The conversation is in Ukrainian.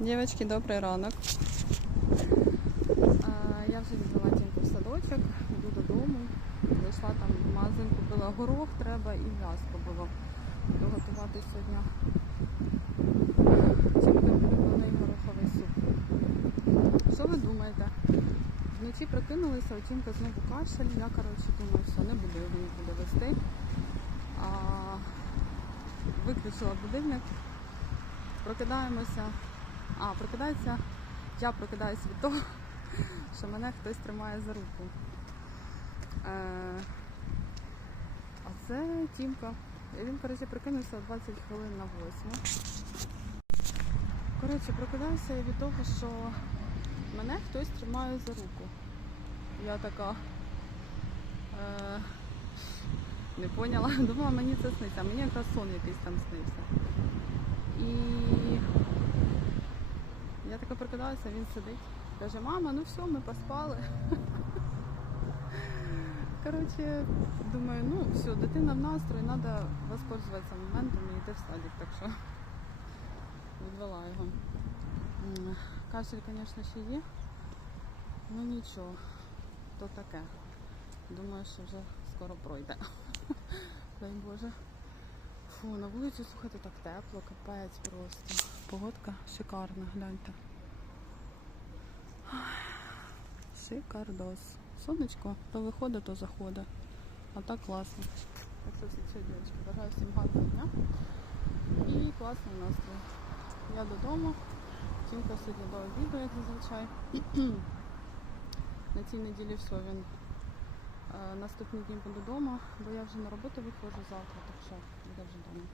Дівчатки, добрий ранок. Я вже відвела Тінку в садочок, йду додому. Зайшла там в магазин, купила горох, треба і м'ясо було. Буду готувати сьогодні. Тімка улюблений гороховий суп. Що ви думаєте? Вночі прокинулися, у Тімка знову кашель. Я коротше думаю, що не буду його нікуди вести. Виключила будильник, прокидаємося. А, прокидається. Я прокидаюся від того, що мене хтось тримає за руку. Е, а це Тімка. Він, коротше, прокинувся 20 хвилин на 8. Коротше, прокидаюся я від того, що мене хтось тримає за руку. Я така е, не поняла. Думала, мені це сниться. Мені якраз сон якийсь там снився. І я така прокидаюся, він сидить. Каже, мама, ну все, ми поспали. Коротше, думаю, ну все, дитина в настрої, треба воспользуватися моментом і йти в садик, так що відвела його. Кашель, звісно, ще є. Ну нічого, то таке. Думаю, що вже скоро пройде. Дай Боже. Фу, на вулиці, слухайте, так тепло, капець просто. Погодка шикарна, гляньте. Шикардос. Сонечко то виходить, то заходить. А так класно. Так що всі все, дівчатки. Бажаю всім гарного дня і класний настрій. Я додому. Тімка сьогодні до обіду, як зазвичай. На цій неділі все, він наступні дні буду вдома, бо я вже на роботу виходжу завтра, так що буде вже вдома.